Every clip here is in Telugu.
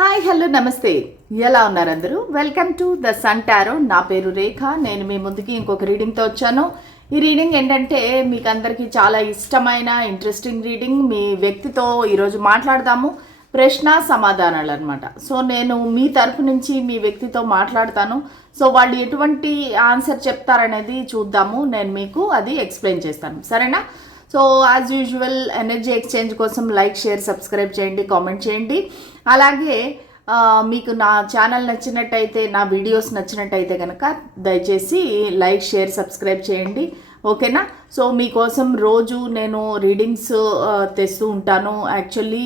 హాయ్ హలో నమస్తే, ఎలా ఉన్నారు అందరూ? Welcome to the Sun Tarot. నా పేరు రేఖ. నేను మీ ముందుకి ఇంకొక రీడింగ్తో వచ్చాను. ఈ రీడింగ్ ఏంటంటే మీకు అందరికీ చాలా ఇష్టమైన ఇంట్రెస్టింగ్ రీడింగ్. మీ వ్యక్తితో ఈరోజు మాట్లాడదాము. ప్రశ్న సమాధానాలు అనమాట. సో నేను మీ తరపు నుంచి మీ వ్యక్తితో మాట్లాడతాను. సో వాళ్ళు ఎటువంటి ఆన్సర్ చెప్తారనేది చూద్దాము. నేను మీకు అది ఎక్స్ప్లెయిన్ చేస్తాను, సరేనా? So as usual energy exchange కోసం లైక్, షేర్, సబ్స్క్రైబ్ చేయండి, కామెంట్ చేయండి. అలాగే మీకు నా ఛానల్ నచ్చినట్టయితే, నా వీడియోస్ నచ్చినట్టయితే కనుక దయచేసి లైక్, షేర్, సబ్స్క్రైబ్ చేయండి, ఓకేనా? సో మీకోసం రోజు నేను రీడింగ్స్ తెస్తూ ఉంటాను. యాక్చువల్లీ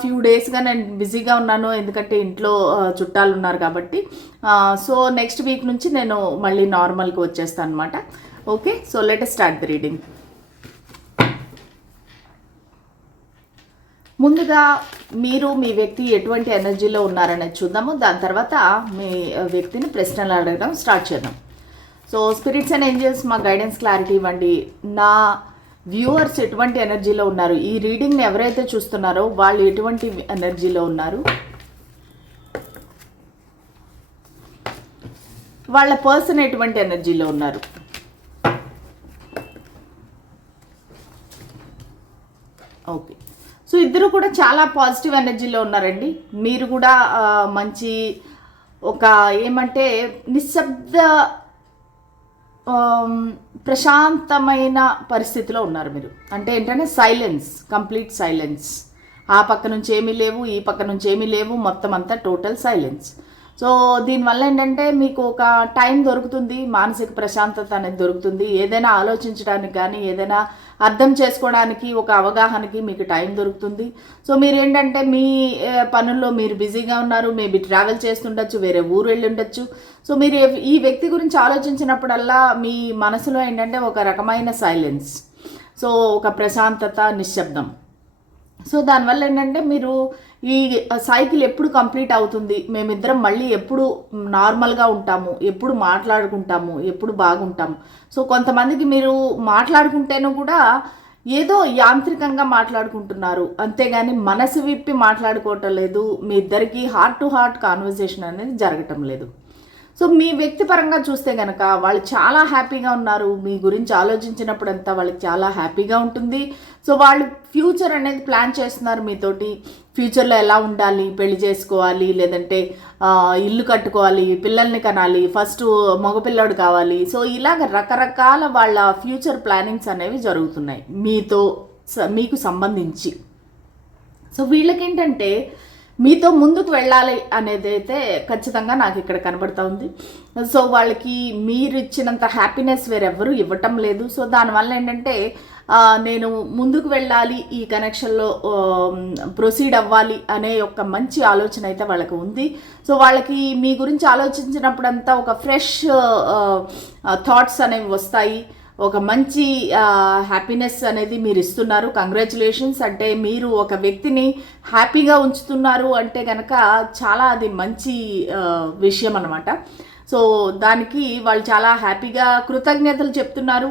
ఫ్యూ డేస్గా నేను బిజీగా ఉన్నాను, ఎందుకంటే ఇంట్లో చుట్టాలు ఉన్నారు కాబట్టి. సో నెక్స్ట్ వీక్ నుంచి నేను మళ్ళీ నార్మల్గా వచ్చేస్తాను అనమాట. Okay, so let us start the reading. ముందుగా మీరు మీ వ్యక్తి ఎటువంటి ఎనర్జీలో ఉన్నారనేది చూద్దాము. దాని తర్వాత మీ వ్యక్తిని ప్రశ్నలు అడగడం స్టార్ట్ చేద్దాం. సో స్పిరిట్స్ అండ్ ఏంజల్స్ మా గైడెన్స్ క్లారిటీ ఇవ్వండి. నా వ్యూవర్స్ ఎటువంటి ఎనర్జీలో ఉన్నారు, ఈ రీడింగ్ని ఎవరైతే చూస్తున్నారో వాళ్ళు ఎటువంటి ఎనర్జీలో ఉన్నారు, వాళ్ళ పర్సన్ ఎటువంటి ఎనర్జీలో ఉన్నారు. ఓకే, సో ఇద్దరు కూడా చాలా పాజిటివ్ ఎనర్జీలో ఉన్నారండి. మీరు కూడా మంచి ఒక ఏమంటే నిశ్శబ్ద ప్రశాంతమైన పరిస్థితిలో ఉన్నారు మీరు. అంటే ఏంటంటే సైలెన్స్, కంప్లీట్ సైలెన్స్. ఆ పక్క నుంచి ఏమీ లేవు, ఈ పక్క నుంచి ఏమీ లేవు, మొత్తం అంతా టోటల్ సైలెన్స్. సో దీనివల్ల ఏంటంటే మీకు ఒక టైం దొరుకుతుంది, మానసిక ప్రశాంతత అనేది దొరుకుతుంది. ఏదైనా ఆలోచించడానికి కానీ, ఏదైనా అర్థం చేసుకోవడానికి, ఒక అవగాహనకి మీకు టైం దొరుకుతుంది. సో మీరు ఏంటంటే మీ పనుల్లో మీరు బిజీగా ఉన్నారు, మేబీ ట్రావెల్ చేస్తుండొచ్చు, వేరే ఊరు వెళ్ళి ఉండొచ్చు. సో మీరు ఈ వ్యక్తి గురించి ఆలోచించినప్పుడల్లా మీ మనసులో ఏంటంటే ఒక రకమైన సైలెన్స్, సో ఒక ప్రశాంతత, నిశ్శబ్దం. సో దానివల్ల ఏంటంటే మీరు ఈ సైకిల్ ఎప్పుడు కంప్లీట్ అవుతుంది, మేమిద్దరం మళ్ళీ ఎప్పుడు నార్మల్గా ఉంటాము, ఎప్పుడు మాట్లాడుకుంటాము, ఎప్పుడు బాగుంటాము. సో కొంతమందికి మీరు మాట్లాడుకుంటేనూ కూడా ఏదో యాంత్రికంగా మాట్లాడుకుంటున్నారు, అంతేగాని మనసు విప్పి మాట్లాడుకోవటం లేదు. మీ ఇద్దరికి హార్ట్ టు హార్ట్ కాన్వర్జేషన్ అనేది జరగటం లేదు. సో మీ వ్యక్తిపరంగా చూస్తే కనుక వాళ్ళు చాలా హ్యాపీగా ఉన్నారు. మీ గురించి ఆలోచించినప్పుడంతా వాళ్ళకి చాలా హ్యాపీగా ఉంటుంది. సో వాళ్ళు ఫ్యూచర్ అనేది ప్లాన్ చేస్తున్నారు మీతోటి. ఫ్యూచర్లో ఎలా ఉండాలి, పెళ్లి చేసుకోవాలి, లేదంటే ఇల్లు కట్టుకోవాలి, పిల్లల్ని కనాలి, ఫస్ట్ మగపిల్లడు కావాలి. సో ఇలాగ రకరకాల వాళ్ళ ఫ్యూచర్ ప్లానింగ్స్ అనేవి జరుగుతున్నాయి మీకు సంబంధించి. సో వీళ్ళకేంటంటే మీతో ముందుకు వెళ్ళాలి అనేది అయితే ఖచ్చితంగా నాకు ఇక్కడ కనబడుతూ ఉంది. సో వాళ్ళకి మీరు ఇచ్చినంత హ్యాపీనెస్ వేరెవ్వరూ ఇవ్వటం లేదు. సో దానివల్ల ఏంటంటే నేను ముందుకు వెళ్ళాలి, ఈ కనెక్షన్లో ప్రొసీడ్ అవ్వాలి అనే ఒక మంచి ఆలోచన అయితే వాళ్ళకి ఉంది. సో వాళ్ళకి మీ గురించి ఆలోచించినప్పుడంతా ఒక ఫ్రెష్ థాట్స్ అనేవి వస్తాయి. ఒక మంచి హ్యాపీనెస్ అనేది మీరు ఇస్తున్నారు. కంగ్రాచులేషన్స్. అంటే మీరు ఒక వ్యక్తిని హ్యాపీగా ఉంచుతున్నారు అంటే కనుక చాలా అది మంచి విషయం అన్నమాట. సో దానికి వాళ్ళు చాలా హ్యాపీగా కృతజ్ఞతలు చెప్తున్నారు.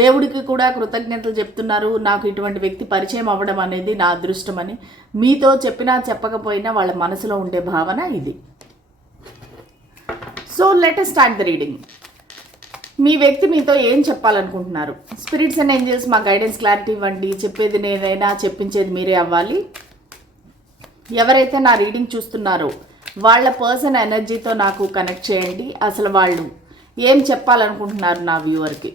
దేవుడికి కూడా కృతజ్ఞతలు చెప్తున్నారు. నాకు ఇటువంటి వ్యక్తి పరిచయం అవ్వడం అనేది నా అదృష్టమని. మీతో చెప్పినా చెప్పకపోయినా వాళ్ళ మనసులో ఉండే భావన ఇది. So let us start the reading. మీ వ్యక్తి మీతో ఏం చెప్పాలనుకుంటున్నారు? స్పిరిట్స్ అండ్ ఏంజల్స్ మా గైడెన్స్ క్లారిటీ ఇవ్వండి. చెప్పేది నేనైనా, చెప్పించేది మీరే అవ్వాలి. ఎవరైతే నా రీడింగ్ చూస్తున్నారో వాళ్ళ పర్సన్ ఎనర్జీతో నాకు కనెక్ట్ చేయండి. అసలు వాళ్ళు ఏం చెప్పాలనుకుంటున్నారు నా వ్యూవర్కి.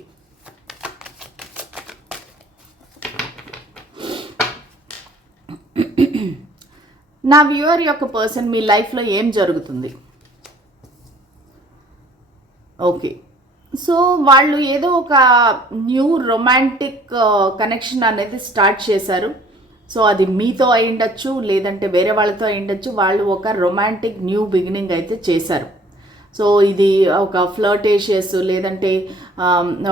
నా వ్యూవర్ యొక్క పర్సన్ మీ లైఫ్లో ఏం జరుగుతుంది? ఓకే, సో వాళ్ళు ఏదో ఒక న్యూ రొమాంటిక్ కనెక్షన్ అనేది స్టార్ట్ చేశారు. సో అది మీతో అయి ఉండొచ్చు, లేదంటే వేరే వాళ్ళతో అయి ఉండొచ్చు. వాళ్ళు ఒక రొమాంటిక్ న్యూ బిగినింగ్ అయితే చేశారు. సో ఇది ఒక ఫ్లర్టేషియస్, లేదంటే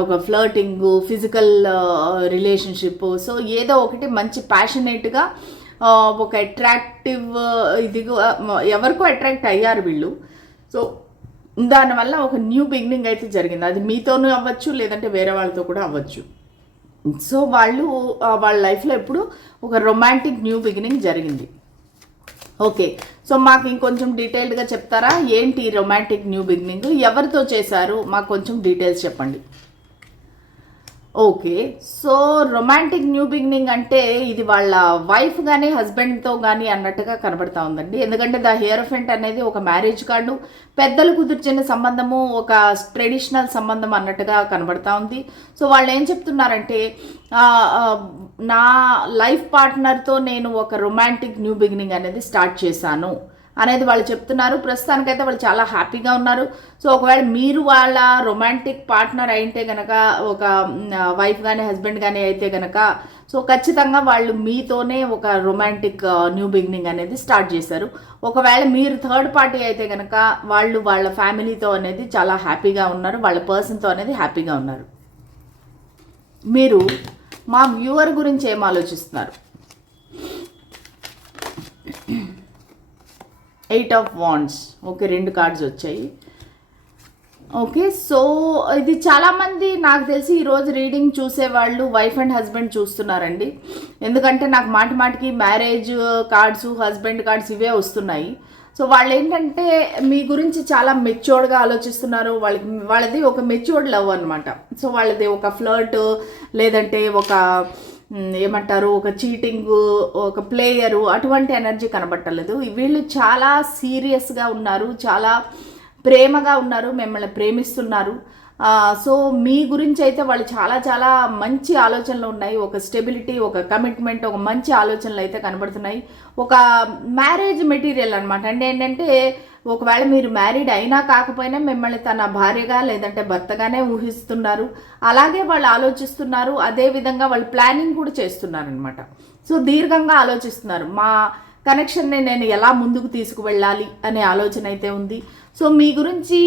ఒక ఫ్లర్టింగ్, ఫిజికల్ రిలేషన్షిప్. సో ఏదో ఒకటి మంచి ప్యాషనేట్గా ఒక అట్రాక్టివ్ ఇదిగా ఎవరికో అట్రాక్ట్ అయ్యారు వీళ్ళు. సో దానివల్ల ఒక న్యూ బిగినింగ్ అయితే జరిగింది. అది మీతోనూ అవ్వచ్చు, లేదంటే వేరే వాళ్ళతో కూడా అవ్వచ్చు. సో వాళ్ళు వాళ్ళ లైఫ్లో ఎప్పుడు ఒక రొమాంటిక్ న్యూ బిగినింగ్ జరిగింది. ఓకే. సో మాకు ఇంకొంచెం డీటెయిల్డ్గా చెప్తారా, ఏంటి రొమాంటిక్ న్యూ బిగినింగ్, ఎవరితో చేశారు, మాకు కొంచెం డీటెయిల్స్ చెప్పండి. Okay. So romantic new beginning అంటే ఇది వాళ్ళ వైఫ్ కానీ హస్బెండ్తో కానీ అన్నట్టుగా కనబడతా ఉందండి. ఎందుకంటే ద హియరోఫెంట్ అనేది ఒక మ్యారేజ్ కార్డు, పెద్దలు కుదిర్చిన సంబంధము, ఒక ట్రెడిషనల్ సంబంధం అన్నట్టుగా కనబడతా ఉంది. సో వాళ్ళు ఏం చెప్తున్నారంటే నా లైఫ్ పార్ట్నర్తో నేను ఒక రొమాంటిక్ న్యూ బిగినింగ్ అనేది స్టార్ట్ చేశాను అనేది వాళ్ళు చెప్తున్నారు. ప్రస్తుతానికైతే వాళ్ళు చాలా హ్యాపీగా ఉన్నారు. సో ఒకవేళ మీరు వాళ్ళ రొమాంటిక్ పార్ట్నర్ అయితే కనుక, ఒక వైఫ్ కానీ హస్బెండ్ కానీ అయితే కనుక, సో ఖచ్చితంగా వాళ్ళు మీతోనే ఒక రొమాంటిక్ న్యూ బిగినింగ్ అనేది స్టార్ట్ చేశారు. ఒకవేళ మీరు థర్డ్ పార్టీ అయితే కనుక వాళ్ళు వాళ్ళ ఫ్యామిలీతో అనేది చాలా హ్యాపీగా ఉన్నారు, వాళ్ళ పర్సన్తో అనేది హ్యాపీగా ఉన్నారు. మీరు మా వ్యూవర్ గురించి ఏం ఆలోచిస్తున్నారు? 8 ఆఫ్ వాండ్స్. ఓకే, 2 కార్డ్స్ వచ్చాయి. ఓకే, సో ఇది చాలామంది నాకు తెలిసి ఈరోజు రీడింగ్ చూసేవాళ్ళు వైఫ్ అండ్ హస్బెండ్ చూస్తున్నారండి. ఎందుకంటే నాకు మాటి మాటికి మ్యారేజ్ కార్డ్స్, హస్బెండ్ కార్డ్స్ ఇవే వస్తున్నాయి. సో వాళ్ళు ఏంటంటే మీ గురించి చాలా మెచ్యూర్డ్గా ఆలోచిస్తున్నారు. వాళ్ళది ఒక మెచ్యూర్డ్ లవ్ అనమాట. సో వాళ్ళది ఒక ఫ్లర్ట్, లేదంటే ఒక ఏమంటారు, ఒక చీటింగ్, ఒక ప్లేయరు, అటువంటి ఎనర్జీ కనబట్టలేదు. వీళ్ళు చాలా సీరియస్గా ఉన్నారు, చాలా ప్రేమగా ఉన్నారు, మిమ్మల్ని ప్రేమిస్తున్నారు. సో మీ గురించి అయితే వాళ్ళు చాలా చాలా మంచి ఆలోచనలు ఉన్నాయి. ఒక స్టెబిలిటీ, ఒక కమిట్మెంట్, ఒక మంచి ఆలోచనలు అయితే కనబడుతున్నాయి. ఒక మ్యారేజ్ మెటీరియల్ అనమాట. అంటే ఏంటంటే ఒకవేళ మీరు మ్యారీడ్ అయినా కాకపోయినా మిమ్మల్ని తన భార్యగా లేదంటే భర్తగానే ఊహిస్తున్నారు. అలాగే వాళ్ళు ఆలోచిస్తున్నారు. అదేవిధంగా వాళ్ళు ప్లానింగ్ కూడా చేస్తున్నారు అనమాట. సో దీర్ఘంగా ఆలోచిస్తున్నారు. మా కనెక్షన్ని నేను ఎలా ముందుకు తీసుకువెళ్ళాలి అనే ఆలోచన అయితే ఉంది. సో మీ గురించి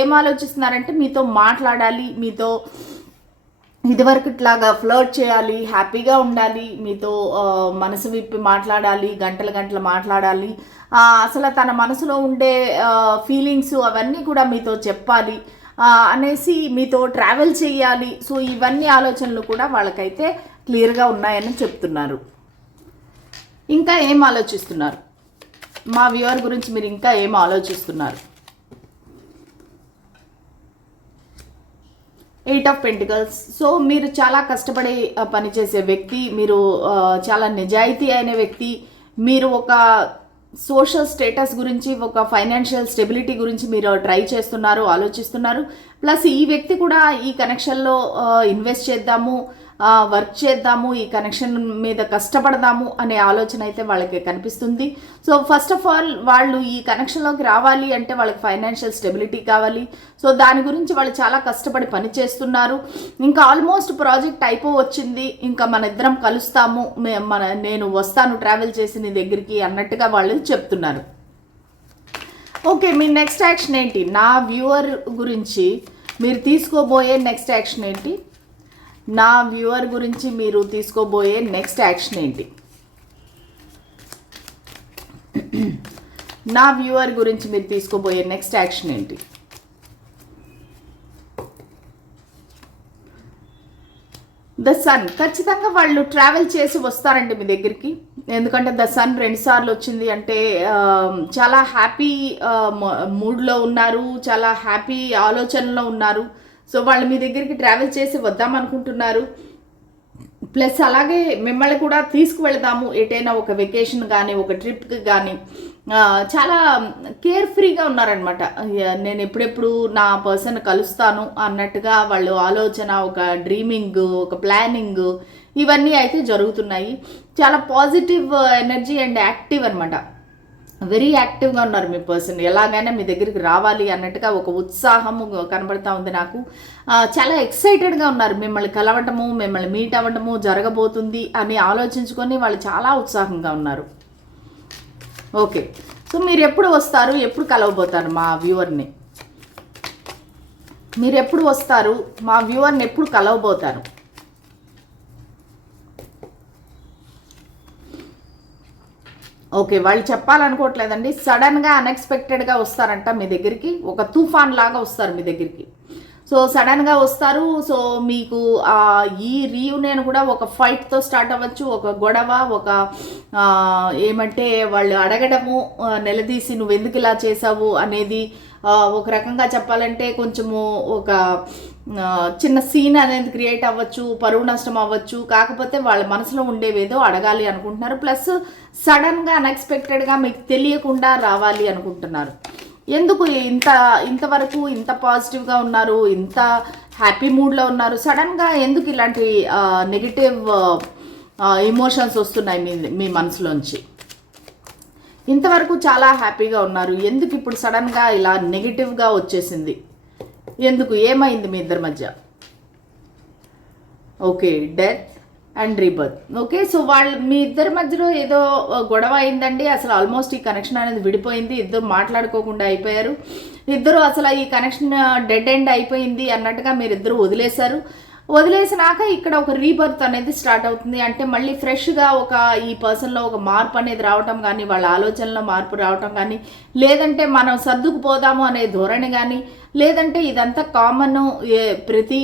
ఏం ఆలోచిస్తున్నారంటే మీతో మాట్లాడాలి, మీతో ఇదివరకు ఇట్లాగా ఫ్లర్ట్ చేయాలి, హ్యాపీగా ఉండాలి, మీతో మనసు విప్పి మాట్లాడాలి, గంటలు గంటలు మాట్లాడాలి, అసలు తన మనసులో ఉండే ఫీలింగ్స్ అవన్నీ కూడా మీతో చెప్పాలి అనేసి, మీతో ట్రావెల్ చేయాలి. సో ఇవన్నీ ఆలోచనలు కూడా వాళ్ళకైతే క్లియర్గా ఉన్నాయని చెప్తున్నారు. ఇంకా ఏం ఆలోచిస్తున్నారు? మా వ్యూవర్ గురించి మీరు ఇంకా ఏం ఆలోచిస్తున్నారు? 8 ఆఫ్ పెంటికల్స్. సో మీరు చాలా కష్టపడి పనిచేసే వ్యక్తి, మీరు చాలా నిజాయితీ అయిన వ్యక్తి, మీరు ఒక సోషల్ స్టేటస్ గురించి, ఒక ఫైనాన్షియల్ స్టెబిలిటీ గురించి మీరు ట్రై చేస్తున్నారు, ఆలోచిస్తున్నారు. ప్లస్ ఈ వ్యక్తి కూడా ఈ కనెక్షన్లో ఇన్వెస్ట్ చేద్దాము, వర్క్ చేద్దాము, ఈ కనెక్షన్ మీద కష్టపడదాము అనే ఆలోచన అయితే వాళ్ళకి కనిపిస్తుంది. సో ఫస్ట్ ఆఫ్ ఆల్ వాళ్ళు ఈ కనెక్షన్లోకి రావాలి అంటే వాళ్ళకి ఫైనాన్షియల్ స్టెబిలిటీ కావాలి. సో దాని గురించి వాళ్ళు చాలా కష్టపడి పని చేస్తున్నారు. ఇంకా ఆల్మోస్ట్ ప్రాజెక్ట్ అయిపోవచ్చింది, ఇంకా మన ఇద్దరం కలుస్తాము, నేను వస్తాను ట్రావెల్ చేసి నీ దగ్గరికి అన్నట్టుగా వాళ్ళు చెప్తున్నారు. ఓకే, మీ నెక్స్ట్ యాక్షన్ ఏంటి? నా వ్యూవర్ గురించి మీరు తీసుకోబోయే నెక్స్ట్ యాక్షన్ ఏంటి? నా వ్యూవర్ గురించి మీరు తీసుకోబోయే నెక్స్ట్ యాక్షన్ ఏంటి? నా వ్యూవర్ గురించి మీరు తీసుకోబోయే నెక్స్ట్ యాక్షన్ ఏంటి? The Sun. ఖచ్చితంగా వాళ్ళు ట్రావెల్ చేసి వస్తారండి మీ దగ్గరికి. ఎందుకంటే ద సన్ 2 సార్లు వచ్చింది అంటే చాలా హ్యాపీ మూడ్లో ఉన్నారు, చాలా హ్యాపీ ఆలోచనలో ఉన్నారు. సో వాళ్ళు మీ దగ్గరికి ట్రావెల్ చేసి వద్దాం అనుకుంటున్నారు. ప్లస్ అలాగే మిమ్మల్ని కూడా తీసుకువెళదాము ఎటైనా, ఒక వెకేషన్ కానీ ఒక ట్రిప్కి కానీ. చాలా కేర్ ఫ్రీగా ఉన్నారనమాట. నేను ఎప్పుడెప్పుడు నా పర్సన్ కలుస్తాను అన్నట్టుగా వాళ్ళు ఆలోచన, ఒక డ్రీమింగ్, ఒక ప్లానింగ్, ఇవన్నీ అయితే జరుగుతున్నాయి. చాలా పాజిటివ్ ఎనర్జీ అండ్ యాక్టివ్ అనమాట. వెరీ యాక్టివ్గా ఉన్నారు మీ పర్సన్. ఎలాగైనా మీ దగ్గరికి రావాలి అన్నట్టుగా ఒక ఉత్సాహము కనబడతా ఉంది నాకు. చాలా ఎక్సైటెడ్గా ఉన్నారు. మిమ్మల్ని కలవటము, మిమ్మల్ని మీట్ అవ్వటము జరగబోతుంది అని ఆలోచించుకొని వాళ్ళు చాలా ఉత్సాహంగా ఉన్నారు. ఓకే, సో మీరు ఎప్పుడు వస్తారు, ఎప్పుడు కలవబోతారు మా వ్యూవర్ని? మీరు ఎప్పుడు వస్తారు, మా వ్యూవర్ని ఎప్పుడు కలవబోతారు? ఓకే, వాళ్ళు చెప్పాలనుకోవట్లేదండి. సడన్గా అన్ఎక్స్పెక్టెడ్గా వస్తారంట మీ దగ్గరికి, ఒక తుఫాన్ లాగా వస్తారు మీ దగ్గరికి. సో సడన్గా వస్తారు. సో మీకు ఈ రీయూనియన్ కూడా ఒక ఫైట్తో స్టార్ట్ అవ్వచ్చు, ఒక గొడవ, ఒక ఏమంటే వాళ్ళు అడగడము, నిలదీసి నువ్వు ఎందుకు ఇలా చేసావు అనేది, ఒక రకంగా చెప్పాలంటే కొంచెము ఒక చిన్న సీన్ అనేది క్రియేట్ అవ్వచ్చు, పరువు నష్టం అవ్వచ్చు. కాకపోతే వాళ్ళ మనసులో ఉండేవేదో అడగాలి అనుకుంటున్నారు. ప్లస్ సడన్గా అన్ఎక్స్పెక్టెడ్గా మీకు తెలియకుండా రావాలి అనుకుంటున్నారు. ఎందుకు ఇంతవరకు ఇంత పాజిటివ్గా ఉన్నారు, ఇంత హ్యాపీ మూడ్లో ఉన్నారు, సడన్గా ఎందుకు ఇలాంటి నెగిటివ్ ఎమోషన్స్ వస్తున్నాయి మీ మనసులోంచి? ఇంతవరకు చాలా హ్యాపీగా ఉన్నారు, ఎందుకు ఇప్పుడు సడన్గా ఇలా నెగిటివ్గా వచ్చేసింది? ఎందుకు? ఏమైంది మీ ఇద్దరి మధ్య? Okay, death and rebirth. Okay, so మీ ఇద్దరి మధ్యలో ఏదో గొడవ అయిందండి. అసలు ఆల్మోస్ట్ ఈ కనెక్షన్ అనేది విడిపోయింది, ఇద్దరు మాట్లాడుకోకుండా అయిపోయారు. ఇద్దరు అసలు ఈ కనెక్షన్ డెడ్ ఎండ్ అయిపోయింది అన్నట్టుగా మీరు ఇద్దరు వదిలేసినాక ఇక్కడ ఒక రీబర్త్ అనేది స్టార్ట్ అవుతుంది. అంటే మళ్ళీ ఫ్రెష్గా ఈ పర్సన్లో ఒక మార్పు అనేది రావటం కానీ, వాళ్ళ ఆలోచనలో మార్పు రావటం కానీ, లేదంటే మనం సర్దుకుపోదాము అనే ధోరణి కానీ, లేదంటే ఇదంతా కామన్, ప్రతి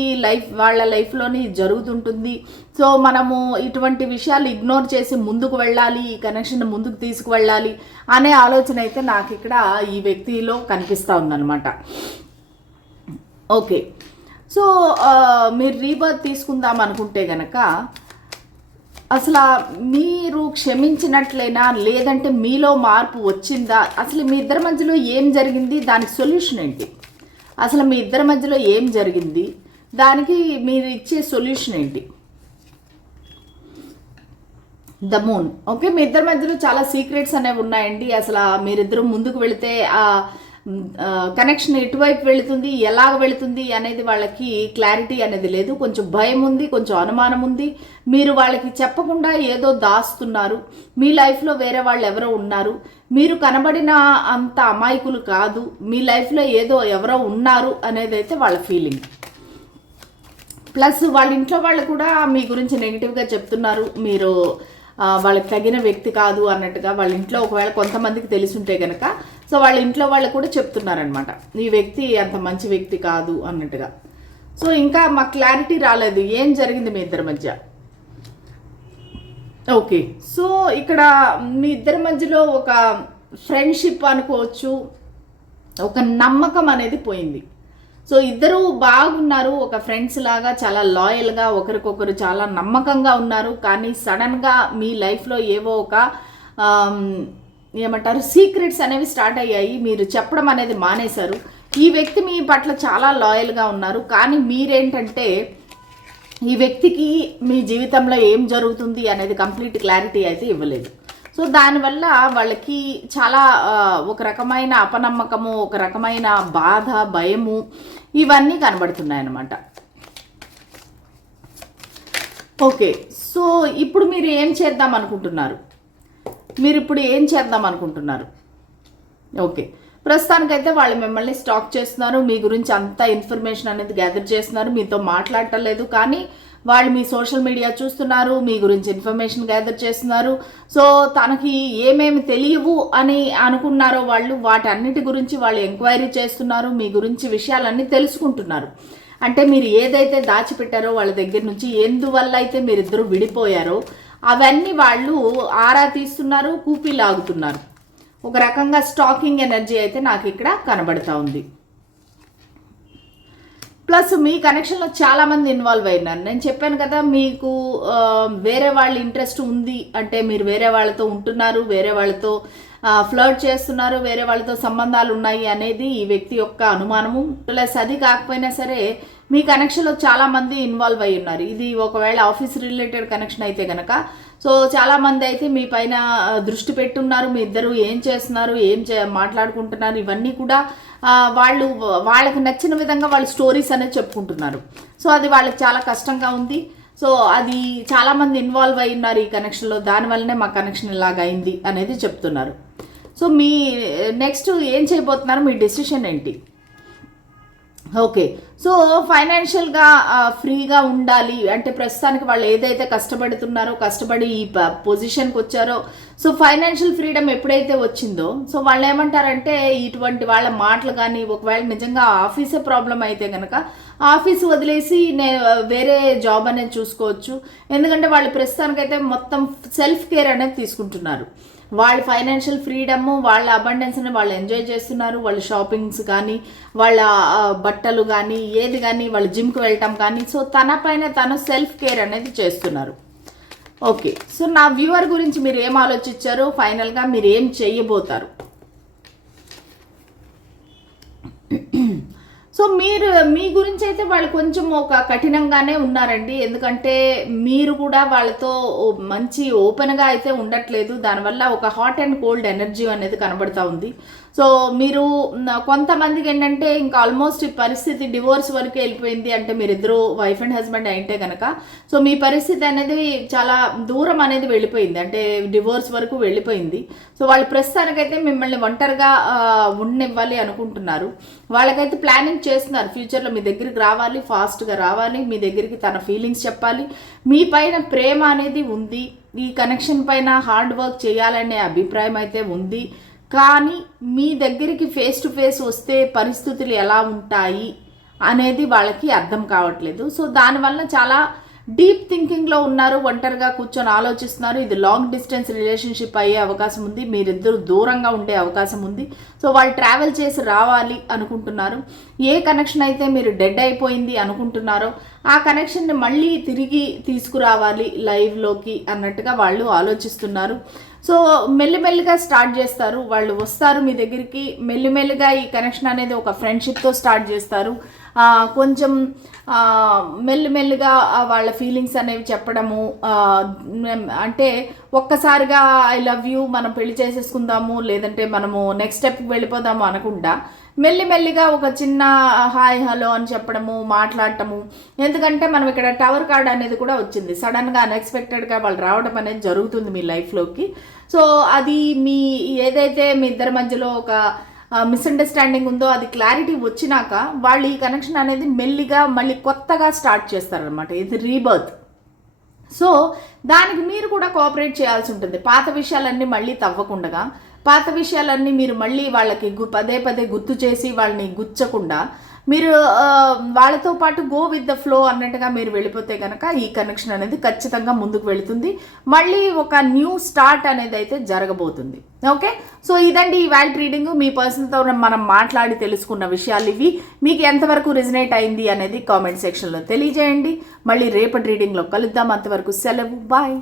వాళ్ళ లైఫ్లోని జరుగుతుంటుంది. సో మనము ఇటువంటి విషయాలు ఇగ్నోర్ చేసి ముందుకు వెళ్ళాలి, ఈ కనెక్షన్ ముందుకు తీసుకువెళ్ళాలి అనే ఆలోచన అయితే నాకు ఇక్కడ ఈ వ్యక్తిలో కనిపిస్తూ ఉందన్నమాట. ఓకే, సో మీరు రీబర్త్ తీసుకుందాం అనుకుంటే గనక అసలు మీరు క్షమించినట్లయినా, లేదంటే మీలో మార్పు వచ్చిందా, అసలు మీ ఇద్దరి మధ్యలో ఏం జరిగింది, దానికి సొల్యూషన్ ఏంటి? అసలు మీ ఇద్దరి మధ్యలో ఏం జరిగింది, దానికి మీరు ఇచ్చే సొల్యూషన్ ఏంటి? The moon. ఓకే, మీ ఇద్దరి మధ్యలో చాలా సీక్రెట్స్ అనేవి ఉన్నాయండి. అసలు మీరిద్దరు ముందుకు వెళితే కనెక్షన్ ఎటువైపు వెళుతుంది, ఎలాగ వెళుతుంది అనేది వాళ్ళకి క్లారిటీ అనేది లేదు. కొంచెం భయం ఉంది, కొంచెం అనుమానం ఉంది. మీరు వాళ్ళకి చెప్పకుండా ఏదో దాస్తున్నారు. మీ లైఫ్లో వేరే వాళ్ళు ఎవరో ఉన్నారు, మీరు కనబడిన అంత అమాయకులు కాదు, మీ లైఫ్లో ఏదో ఎవరో ఉన్నారు అనేది అయితే వాళ్ళ ఫీలింగ్. ప్లస్ వాళ్ళ ఇంట్లో వాళ్ళు కూడా మీ గురించి నెగిటివ్గా చెప్తున్నారు, మీరు వాళ్ళకి తగిన వ్యక్తి కాదు అన్నట్టుగా. వాళ్ళ ఇంట్లో ఒకవేళ కొంతమందికి తెలిసుంటే కనుక, సో వాళ్ళ ఇంట్లో వాళ్ళు కూడా చెప్తున్నారనమాట, ఈ వ్యక్తి అంత మంచి వ్యక్తి కాదు అన్నట్టుగా. సో ఇంకా మాకు క్లారిటీ రాలేదు ఏం జరిగింది మీ ఇద్దరి మధ్య. ఓకే, సో ఇక్కడ మీ ఇద్దరి మధ్యలో ఒక ఫ్రెండ్షిప్ అనుకోవచ్చు, ఒక నమ్మకం అనేది పోయింది. సో ఇద్దరు బాగున్నారు, ఒక ఫ్రెండ్స్ లాగా చాలా లాయల్గా ఒకరికొకరు చాలా నమ్మకంగా ఉన్నారు. కానీ సడన్గా మీ లైఫ్లో ఏవో ఒక ఏమంటారు సీక్రెట్స్ అనేవి స్టార్ట్ అయ్యాయి, మీరు చెప్పడం అనేది మానేశారు. ఈ వ్యక్తి మీ పట్ల చాలా లాయల్గా ఉన్నారు, కానీ మీరేంటంటే ఈ వ్యక్తికి మీ జీవితంలో ఏం జరుగుతుంది అనేది కంప్లీట్ క్లారిటీ అయితే ఇవ్వలేదు. సో దానివల్ల వాళ్ళకి చాలా ఒక రకమైన అపనమ్మకము, ఒక రకమైన బాధ, భయము ఇవన్నీ కనబడుతున్నాయి అన్నమాట. ఓకే, సో ఇప్పుడు మీరు ఏం చేద్దాం అనుకుంటున్నారు? ఓకే, ప్రస్తుతానికైతే వాళ్ళు మిమ్మల్ని స్టాక్ చేస్తున్నారు, మీ గురించి అంత ఇన్ఫర్మేషన్ అనేది గ్యాదర్ చేస్తున్నారు, మీతో మాట్లాడటం లేదు. కానీ వాళ్ళు మీ సోషల్ మీడియా చూస్తున్నారు, మీ గురించి ఇన్ఫర్మేషన్ గ్యాదర్ చేస్తున్నారు. సో తనకి ఏమేమి తెలియవు అని అనుకున్నారో వాళ్ళు వాటన్నిటి గురించి వాళ్ళు ఎంక్వైరీ చేస్తున్నారు, మీ గురించి విషయాలన్నీ తెలుసుకుంటున్నారు. అంటే మీరు ఏదైతే దాచిపెట్టారో వాళ్ళ దగ్గర నుంచి, ఎందువల్ల అయితే మీరిద్దరూ విడిపోయారో అవన్నీ వాళ్ళు ఆరా తీస్తున్నారు, కూపీ లాగుతున్నారు. ఒక రకంగా స్టాకింగ్ ఎనర్జీ అయితే నాకు ఇక్కడ కనబడతా ఉంది. ప్లస్ మీ కనెక్షన్లో చాలామంది ఇన్వాల్వ్ అయినారు. నేను చెప్పాను కదా, మీకు వేరే వాళ్ళ ఇంట్రెస్ట్ ఉంది అంటే మీరు వేరే వాళ్ళతో ఉంటున్నారు, వేరే వాళ్ళతో ఫ్లర్ట్ చేస్తున్నారు, వేరే వాళ్ళతో సంబంధాలు ఉన్నాయి అనేది ఈ వ్యక్తి యొక్క అనుమానము. ప్లస్ అది కాకపోయినా సరే మీ కనెక్షన్లో చాలామంది ఇన్వాల్వ్ అయి ఉన్నారు. ఇది ఒకవేళ ఆఫీస్ రిలేటెడ్ కనెక్షన్ అయితే కనుక, సో చాలామంది అయితే మీ పైన దృష్టి పెట్టున్నారు, మీ ఇద్దరు ఏం చేస్తున్నారు, మాట్లాడుకుంటున్నారు, ఇవన్నీ కూడా వాళ్ళకి నచ్చిన విధంగా వాళ్ళు స్టోరీస్ అనేది చెప్పుకుంటున్నారు. సో అది వాళ్ళకి చాలా కష్టంగా ఉంది. సో అది చాలామంది ఇన్వాల్వ్ అయి ఉన్నారు ఈ కనెక్షన్లో, దానివల్లనే మా కనెక్షన్ ఇలాగ అయింది అనేది చెప్తున్నారు. సో మీ నెక్స్ట్ ఏం చేయబోతున్నారు, మీ డెసిషన్ ఏంటి? ఓకే. సో, ఫైనాన్షియల్‌గా ఫ్రీగా ఉండాలి అంటే ప్రస్తుతానికి వాళ్ళు ఏదైతే కష్టపడుతున్నారో, కష్టపడి ఈ పొజిషన్‌కొచ్చారో, సో, ఫైనాన్షియల్ ఫ్రీడమ్ ఎప్పుడైతే వచ్చిందో, సో, వాళ్ళేమంటారంటే ఇటువంటి వాళ్ళ మాటలు గానీ, ఒకవేళ నిజంగా ఆఫీసే ప్రాబ్లమ్ అయితే గనక, ఆఫీస్ వదిలేసి వేరే జాబ్ అనేది చూసుకోవచ్చు. ఎందుకంటే వాళ్ళు ప్రస్తుతానికైతే మొత్తం సెల్ఫ్ కేర్ అనేది తీసుకుంటున్నారు. వాళ్ళ ఫైనాన్షియల్ ఫ్రీడమ్, వాళ్ళ అబండెన్స్ని వాళ్ళు ఎంజాయ్ చేస్తున్నారు. వాళ్ళ షాపింగ్స్ కానీ, వాళ్ళ బట్టలు కానీ, ఏది కానీ, వాళ్ళు జిమ్కి వెళ్ళటం కానీ, సో తన పైన తను సెల్ఫ్ కేర్ అనేది చేస్తున్నారు. ఓకే. సో నా వ్యూవర్ గురించి మీరు ఏం ఆలోచించారో, ఫైనల్గా మీరు ఏం చేయబోతారు? సో మీ గురించి అయితే వాళ్ళు కొంచెం ఒక కఠినంగానే ఉన్నారండి. ఎందుకంటే మీరు కూడా వాళ్ళతో మంచి ఓపెన్గా అయితే ఉండట్లేదు. దానివల్ల ఒక హాట్ అండ్ కోల్డ్ ఎనర్జీ అనేది కనబడతా ఉంది. సో మీరు కొంతమందికి ఏంటంటే ఇంకా ఆల్మోస్ట్ ఈ పరిస్థితి డివోర్స్ వరకు వెళ్ళిపోయింది అంటే మీరిద్దరూ వైఫ్ అండ్ హస్బెండ్ అయితే కనుక, సో మీ పరిస్థితి అనేది చాలా దూరం అనేది వెళ్ళిపోయింది, అంటే డివోర్స్ వరకు వెళ్ళిపోయింది. సో వాళ్ళు ప్రస్తుతానికైతే మిమ్మల్ని ఒంటరిగా ఉండనివ్వాలి అనుకుంటున్నారు. వాళ్ళకైతే ప్లానింగ్ చేస్తున్నారు, ఫ్యూచర్లో మీ దగ్గరికి రావాలి, ఫాస్ట్గా రావాలి, మీ దగ్గరికి తన ఫీలింగ్స్ చెప్పాలి, మీ పైన ప్రేమ అనేది ఉంది, ఈ కనెక్షన్ పైన హార్డ్ వర్క్ చేయాలనే అభిప్రాయం అయితే ఉంది. కానీ మీ దగ్గరికి ఫేస్ టు ఫేస్ వస్తే పరిస్థితులు ఎలా ఉంటాయి అనేది వాళ్ళకి అర్థం కావట్లేదు. సో దానివల్ల చాలా డీప్ థింకింగ్లో ఉన్నారు, ఒంటరిగా కూర్చొని ఆలోచిస్తున్నారు. ఇది లాంగ్ డిస్టెన్స్ రిలేషన్షిప్ అయ్యే అవకాశం ఉంది, మీరిద్దరు దూరంగా ఉండే అవకాశం ఉంది. సో వాళ్ళు ట్రావెల్ చేసి రావాలి అనుకుంటున్నారు. ఏ కనెక్షన్ అయితే మీరు డెడ్ అయిపోయింది అనుకుంటున్నారో ఆ కనెక్షన్ని మళ్ళీ తిరిగి తీసుకురావాలి లైవ్లోకి అన్నట్టుగా వాళ్ళు ఆలోచిస్తున్నారు. సో మెల్లిమెల్లిగా స్టార్ట్ చేస్తారు, వాళ్ళు వస్తారు మీ దగ్గరికి. మెల్లిమెల్లిగా ఈ కనెక్షన్ అనేది ఒక ఫ్రెండ్షిప్తో స్టార్ట్ చేస్తారు. కొంచెం మెల్లిమెల్లిగా వాళ్ళ ఫీలింగ్స్ అనేవి చెప్పడము, అంటే ఒక్కసారిగా ఐ లవ్ యూ మనం పెళ్లి చేసేసుకుందాము, లేదంటే మనము నెక్స్ట్ స్టెప్కి వెళ్ళిపోదాము అనకుండా మెల్లిమెల్లిగా ఒక చిన్న హాయ్ హలో అని చెప్పడము, మాట్లాడటము. ఎందుకంటే మనం ఇక్కడ టవర్ కార్డ్ అనేది కూడా వచ్చింది, సడన్గా అన్ఎక్స్పెక్టెడ్గా వాళ్ళు రావడం అనేది జరుగుతుంది మీ లైఫ్లోకి. సో అది మీ ఏదైతే మీ ఇద్దరి మధ్యలో ఒక మిస్అండర్స్టాండింగ్ ఉందో అది క్లారిటీ వచ్చినాక వాళ్ళు ఈ కనెక్షన్ అనేది మెల్లిగా మళ్ళీ కొత్తగా స్టార్ట్ చేస్తారనమాట. ఇది రీబర్త్. సో దానికి మీరు కూడా కోఆపరేట్ చేయాల్సి ఉంటుంది. పాత విషయాలన్నీ మళ్ళీ తవ్వకుండా, పాత విషయాలన్నీ మీరు మళ్ళీ వాళ్ళకి పదే పదే గుర్తు చేసి వాళ్ళని గుచ్చకుండా మీరు వాళ్ళతో పాటు గో విత్ ద ఫ్లో అన్నట్టుగా మీరు వెళ్ళిపోతే కనుక ఈ కనెక్షన్ అనేది ఖచ్చితంగా ముందుకు వెళుతుంది. మళ్ళీ ఒక న్యూ స్టార్ట్ అనేది అయితే జరగబోతుంది. ఓకే. సో ఇదండి ఈ వాల్ట్ రీడింగ్. మీ పర్సన్తో మనం మాట్లాడి తెలుసుకున్న విషయాలు ఇవి. మీకు ఎంతవరకు రిజనేట్ అయింది అనేది కామెంట్ సెక్షన్లో తెలియజేయండి. మళ్ళీ రేపటి రీడింగ్లో కలుద్దాం. అంతవరకు సెలవు. బాయ్.